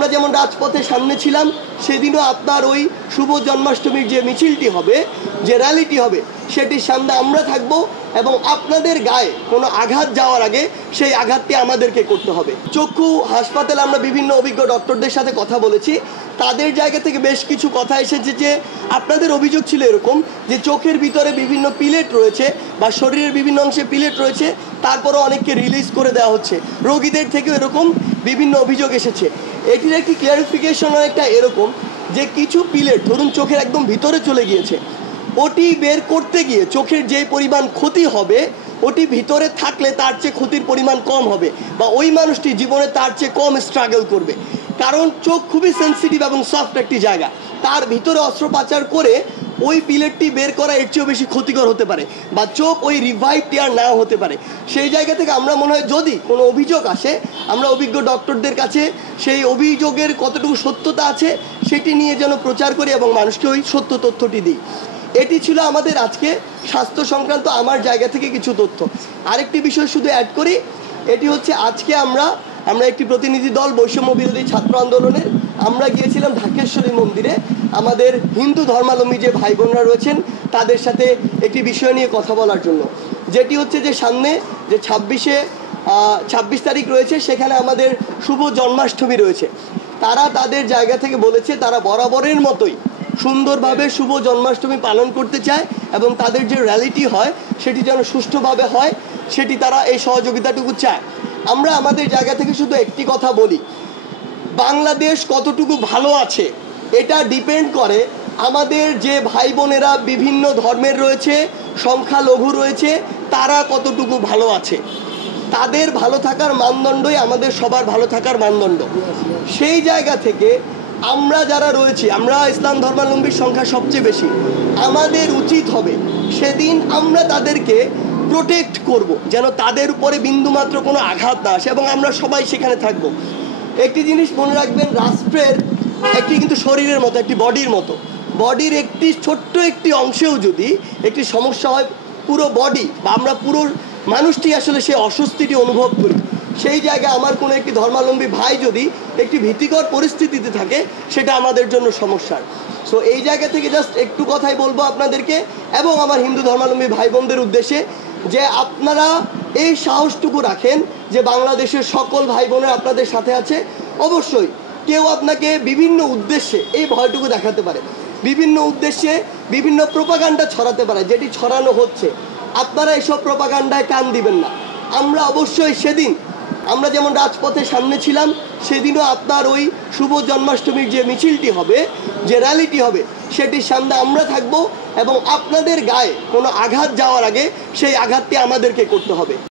আমরা যেমন রাজপথে সামনে ছিলাম, সেদিনও আপনার ওই শুভ জন্মাষ্টমীর যে মিছিলটি হবে, যে র্যালিটি হবে, সেটির সামনে আমরা থাকব এবং আপনাদের গায়ে কোনো আঘাত যাওয়ার আগে সেই আঘাতটি আমাদেরকে করতে হবে। চক্ষু হাসপাতালে আমরা বিভিন্ন অভিজ্ঞ ডক্টরদের সাথে কথা বলেছি, তাদের জায়গা থেকে বেশ কিছু কথা এসেছে যে আপনাদের অভিযোগ ছিল এরকম যে চোখের ভিতরে বিভিন্ন পিলেট রয়েছে বা শরীরের বিভিন্ন অংশে পিলেট রয়েছে, তারপরও অনেককে রিলিজ করে দেওয়া হচ্ছে। রোগীদের থেকেও এরকম বিভিন্ন অভিযোগ এসেছে। এটির একটি ক্লিয়ারিফিকেশন একটা এরকম যে কিছু পিলেট ধরুন চোখের একদম ভিতরে চলে গিয়েছে, ওটি বের করতে গিয়ে চোখের যে পরিমাণ ক্ষতি হবে, ওটি ভিতরে থাকলে তার চেয়ে ক্ষতির পরিমাণ কম হবে বা ওই মানুষটি জীবনে তার চেয়ে কম স্ট্রাগল করবে। কারণ চোখ খুবই সেন্সিটিভ এবং সফট একটি জায়গা, তার ভিতরে অস্ত্রোপচার করে ওই পিলেটটি বের করা এর চেয়েও বেশি ক্ষতিকর হতে পারে বা চোখ ওই রিভাইভটি আর নাও হতে পারে। সেই জায়গা থেকে আমরা মনে হয় যদি কোনো অভিযোগ আসে, আমরা অভিজ্ঞ ডক্টরদের কাছে সেই অভিযোগের কতটুকু সত্যতা আছে সেটি নিয়ে যেন প্রচার করি এবং মানুষকে ওই সত্য তথ্যটি দিই। এটি ছিল আমাদের আজকে স্বাস্থ্য সংক্রান্ত আমার জায়গা থেকে কিছু তথ্য। আরেকটি বিষয় শুধু অ্যাড করি, এটি হচ্ছে আজকে আমরা একটি প্রতিনিধি দল বৈষম্য বিরোধী ছাত্র আন্দোলনের আমরা গিয়েছিলাম ঢাকেশ্বরী মন্দিরে আমাদের হিন্দু ধর্মাবলম্বী যে ভাই বোনরা রয়েছেন তাদের সাথে একটি বিষয় নিয়ে কথা বলার জন্য, যেটি হচ্ছে যে সামনে যে 26 তারিখ রয়েছে, সেখানে আমাদের শুভ জন্মাষ্টমী রয়েছে। তারা তাদের জায়গা থেকে বলেছে তারা বরাবরের মতোই সুন্দরভাবে শুভ জন্মাষ্টমী পালন করতে চায় এবং তাদের যে র্যালিটি হয় সেটি যেন সুষ্ঠুভাবে হয়, সেটি তারা এই সহযোগিতাটুকু চায়। আমরা আমাদের জায়গা থেকে শুধু একটি কথা বলি, বাংলাদেশ কতটুকু ভালো আছে এটা ডিপেন্ড করে আমাদের যে ভাই বোনেরা বিভিন্ন ধর্মের রয়েছে, সংখ্যালঘু রয়েছে, তারা কতটুকু ভালো আছে। তাদের ভালো থাকার মানদণ্ডই আমাদের সবার ভালো থাকার মানদণ্ড। সেই জায়গা থেকে আমরা যারা রয়েছি, আমরা ইসলাম ধর্মাবলম্বীর সংখ্যা সবচেয়ে বেশি, আমাদের উচিত হবে সেদিন আমরা তাদেরকে প্রোটেক্ট করব, যেন তাদের উপরে বিন্দুমাত্র কোনো আঘাত না আসে এবং আমরা সবাই সেখানে থাকব। একটি জিনিস মনে রাখবেন, রাষ্ট্রের একটি কিন্তু শরীরের মতো, একটি বডির মতো, বডির একটি ছোট্ট একটি অংশেও যদি একটি সমস্যা হয়, পুরো বডি বা আমরা পুরো মানুষটি আসলে সে অস্বস্তিটি অনুভব করি। সেই জায়গায় আমার কোনো একটি ধর্মাবলম্বী ভাই যদি একটি ভীতিকর পরিস্থিতিতে থাকে, সেটা আমাদের জন্য সমস্যার। সো এই জায়গা থেকে জাস্ট একটু কথাই বলবো আপনাদেরকে এবং আমার হিন্দু ধর্মাবলম্বী ভাই বোনদের উদ্দেশ্যে যে আপনারা এই সাহসটুকু রাখেন যে বাংলাদেশের সকল ভাই বোনেরা আপনাদের সাথে আছে। অবশ্যই কেউ আপনাকে বিভিন্ন উদ্দেশ্যে এই ভয়টুকু দেখাতে পারে, বিভিন্ন উদ্দেশ্যে বিভিন্ন প্রোপাগান্ডা ছড়াতে পারে, যেটি ছড়ানো হচ্ছে, আপনারা এইসব প্রোপাগান্ডায় কান দিবেন না। আমরা অবশ্যই সেদিন আমরা যেমন রাজপথে সামনে ছিলাম, সেদিনও আপনার ওই শুভ জন্মাষ্টমীর যে মিছিলটি হবে, যে র্যালিটি হবে, সেটির সামনে আমরা থাকব এবং আপনাদের গায়ে কোনো আঘাত যাওয়ার আগে সেই আঘাতটি আমাদেরকে করতে হবে।